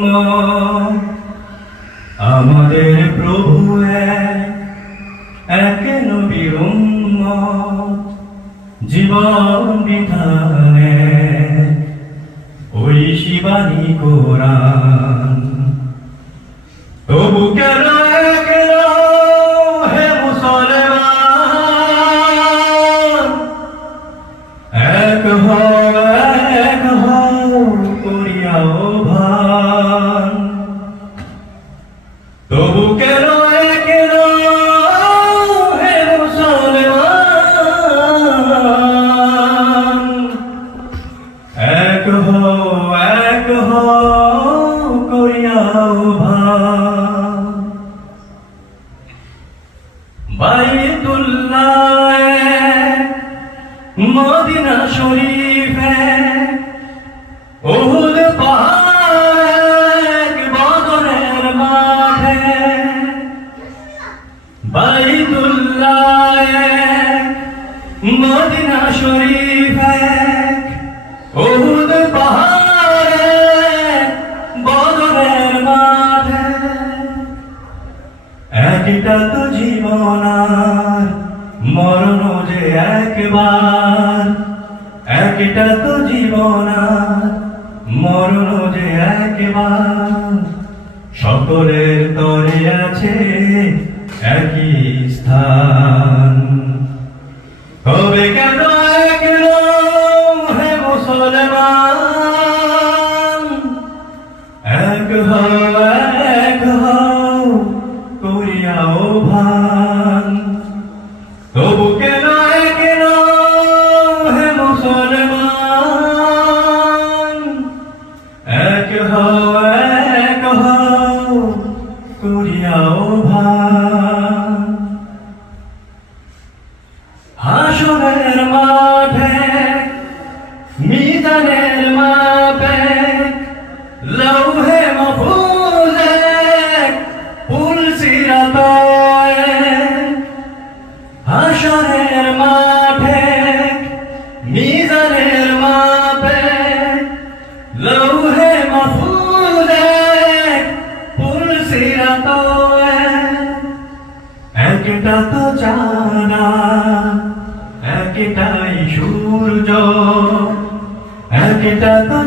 উম্মত। আমাদের প্রভু এক নবীর উম্মত, জীবন বিধানে ঐশী বাণী কোরআন। তবু কেন হে মুসলমান, এক হও করিয়াও ভান। তবু কেন হে মুসলমান, এক হও করিয়াও ভান। বাইতুল্লাহ মদিনা শরীফে উহুদ পাহাড় বদরের মাঠে। বাইতুল্লাহ মদিনা শরীফে উহুদ পাহাড় বদরের মাঠে। একটা তো জীবন আর মরণ যে একবার, একটা তো জীবন আর মরণ যে একবার। সকলের তরে আছে একই স্থান। তবে কেন হে মুসলমান, এক হও করিয়াও ভান। তবু কেন হে মুসলমান, এক হও করিয়াও ভান। হাসরের মাঠে মিজানের মাপে লৌহে মাহফুজে পুলসিরাত। হাসরের মাঠে মিজানের মাপে লৌহে মাহফুজে পুলসিরাত। একটা তো জানা একটাই সূর্য, একটা তো